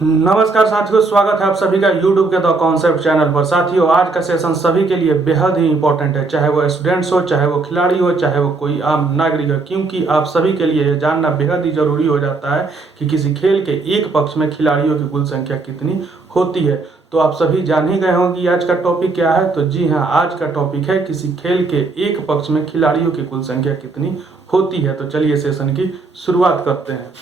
नमस्कार साथियों, स्वागत है आप सभी का YouTube के द कॉन्सेप्ट चैनल पर। साथियों, आज का सेशन सभी के लिए बेहद ही इंपॉर्टेंट है, चाहे वो स्टूडेंट्स हो, चाहे वो खिलाड़ी हो, चाहे वो कोई आम नागरिक हो, क्योंकि आप सभी के लिए ये जानना बेहद ही जरूरी हो जाता है कि किसी खेल के एक पक्ष में खिलाड़ियों की कुल संख्या कितनी होती है। तो आप सभी जान ही गए होंगे कि आज का टॉपिक क्या है। तो जी हाँ, आज का टॉपिक है किसी खेल के एक पक्ष में खिलाड़ियों की कुल संख्या कितनी होती है। तो चलिए सेशन की शुरुआत करते हैं।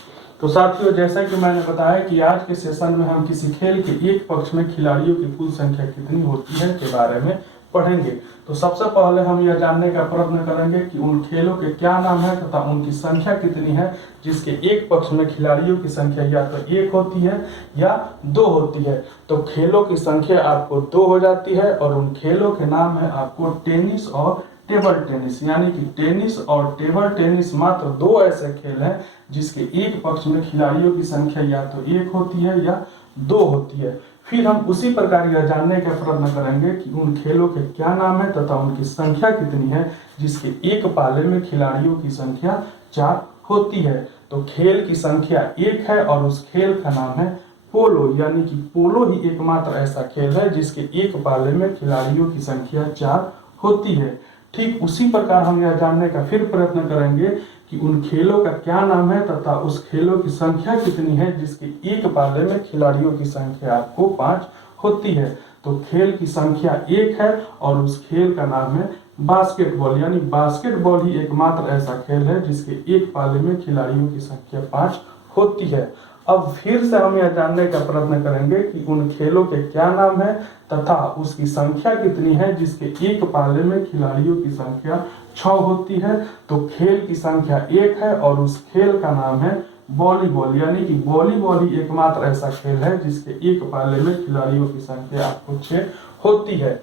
तो साथियों, जैसा कि मैंने बताया कि आज के सेशन में हम किसी खेल के एक पक्ष में खिलाड़ियों की कुल संख्या कितनी होती है के बारे में पढ़ेंगे। तो सबसे पहले हम यह जानने का प्रयत्न करेंगे कि उन खेलों के क्या नाम है तथा उनकी संख्या कितनी है जिसके एक पक्ष में खिलाड़ियों की संख्या या तो एक होती है या दो होती है। तो खेलों की संख्या आपको दो हो जाती है और उन खेलों के नाम है आपको टेनिस और टेबल टेनिस। यानी कि टेनिस और टेबल टेनिस मात्र दो ऐसे खेल हैं जिसके एक पक्ष में खिलाड़ियों की संख्या या तो एक होती है या दो होती है। फिर हम उसी प्रकार यह जानने का प्रयत्न करेंगे कि उन खेलों के क्या नाम है तथा उनकी संख्या कितनी है जिसके एक पाले में खिलाड़ियों की संख्या 4 होती है। तो खेल की संख्या एक है और उस खेल का नाम है पोलो। यानी कि पोलो ही एकमात्र ऐसा खेल है जिसके एक पाले में खिलाड़ियों की संख्या 4 होती है। ठीक उसी प्रकार हम यह जानने का फिर प्रयत्न करेंगे कि उन खेलों का क्या नाम है तथा उस खेलों की संख्या कितनी है जिसके एक पाले में खिलाड़ियों की संख्या आपको 5 होती है। तो खेल की संख्या एक है और उस खेल का नाम है बास्केटबॉल। यानी बास्केटबॉल ही एकमात्र ऐसा खेल है जिसके एक पाले में खिलाड़ियों की संख्या 5 होती है। अब फिर से हम यह जानने का प्रयत्न करेंगे कि उन खेलों के क्या नाम है तथा उसकी संख्या कितनी है जिसके एक पाले में खिलाड़ियों की संख्या 6 होती है। तो खेल की संख्या एक है और उस खेल का नाम है वॉलीबॉल। यानी कि वॉलीबॉल ही एकमात्र ऐसा खेल है जिसके एक पाले में खिलाड़ियों की संख्या आपको 6 होती है।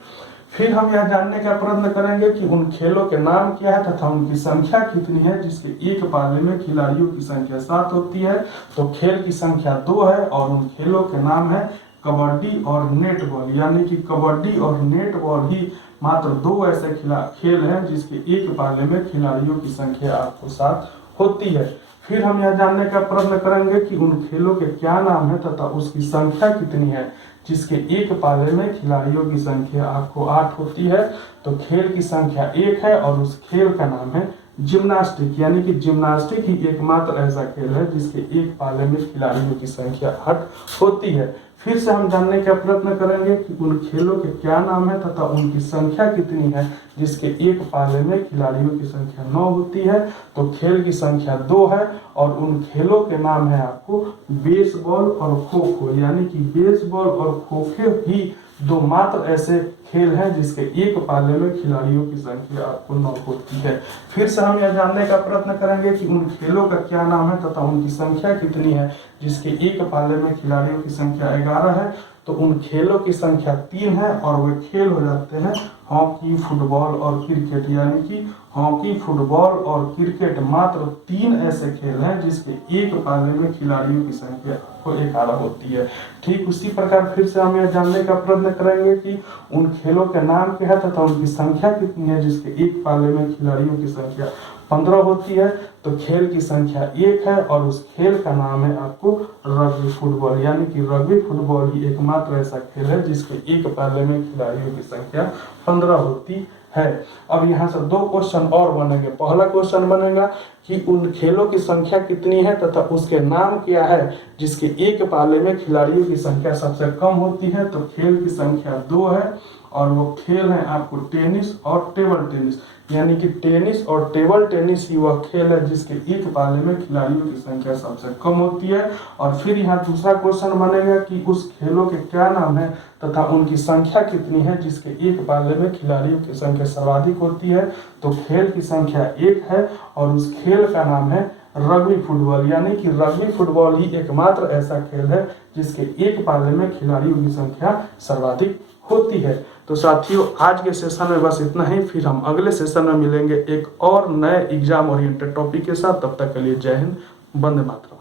फिर हम यह जानने का प्रयत्न करेंगे कि उन खेलों के नाम क्या है तथा उनकी संख्या कितनी है जिसके एक पाले में खिलाड़ियों की संख्या 7 होती है। तो खेल की संख्या 2 है और उन खेलों के नाम है कबड्डी और नेटबॉल। यानी कि कबड्डी और नेटबॉल ही मात्र दो ऐसे खेल हैं जिसके एक पाले में खिलाड़ियों की संख्या आपको 7 होती है। फिर हम यह जानने का प्रयत्न करेंगे कि उन खेलों के क्या नाम है तथा उसकी संख्या कितनी है जिसके एक पाले में खिलाड़ियों की संख्या आपको 8 होती है। तो खेल की संख्या एक है और उस खेल का नाम है जिम्नास्टिक। यानी कि जिम्नास्टिक ही एकमात्र ऐसा खेल है जिसके एक पाले में खिलाड़ियों की संख्या 8 होती है। फिर से हम जानने का प्रयत्न करेंगे कि उन खेलों के क्या नाम है तथा उनकी संख्या कितनी है जिसके एक पाले में खिलाड़ियों की संख्या 9 होती है। तो खेल की संख्या 2 है और उन खेलों के नाम है आपको बेसबॉल और खो खो। यानी कि बेसबॉल और खो खो ही दो मात्र ऐसे खेल हैं जिसके एक पाले में खिलाड़ियों की संख्या आपको 9 होती है। फिर से हम यह जानने का प्रयत्न करेंगे कि उन खेलों का क्या नाम है तथा उनकी संख्या कितनी है जिसके एक पाले में खिलाड़ियों की संख्या 11 है। तो उन खेलों की संख्या 3 है और वे खेल हो जाते हैं हॉकी, फुटबॉल और क्रिकेट। यानी कि हॉकी, फुटबॉल और क्रिकेट मात्र 3 ऐसे खेल हैं जिसके एक पाले में खिलाड़ियों की संख्या को 11 होती है। ठीक उसी प्रकार फिर से हम यह जानने का प्रयत्न करेंगे कि उन खेलों के नाम क्या है तथा उनकी संख्या कितनी है जिसके एक पाले में खिलाड़ियों की संख्या 15 होती है। तो खेल की संख्या 1 है और उस खेल का नाम है आपको रग्बी फुटबॉल। यानी कि रग्बी फुटबॉल ही एकमात्र ऐसा खेल है जिसके एक पाले में खिलाड़ियों की संख्या 15 होती है। अब यहाँ से 2 क्वेश्चन और बनेंगे। पहला क्वेश्चन बनेगा कि उन खेलों की संख्या कितनी है तथा उसके नाम क्या है जिसके एक पाले में खिलाड़ियों की संख्या सबसे कम होती है। तो खेल की संख्या 2 है और वो खेल है आपको टेनिस और टेबल टेनिस। यानी कि टेनिस और टेबल टेनिस ही वह खेल है जिसके एक पाले में खिलाड़ियों की संख्या सबसे कम होती है। और फिर यहाँ दूसरा क्वेश्चन बनेगा कि उस खेलों के क्या नाम है तथा उनकी संख्या कितनी है जिसके एक पाले में खिलाड़ियों की संख्या सर्वाधिक होती है। तो खेल की संख्या 1 है और उस खेल का नाम है रग्बी फुटबॉल। यानी कि रग्बी फुटबॉल ही एकमात्र ऐसा खेल है जिसके एक पाले में खिलाड़ियों की संख्या सर्वाधिक होती है। तो साथियों, आज के सेशन में बस इतना ही। फिर हम अगले सेशन में मिलेंगे एक और नए एग्जाम ओरिएंटेड टॉपिक के साथ। तब तक के लिए जय हिंद, वंदे मातरम।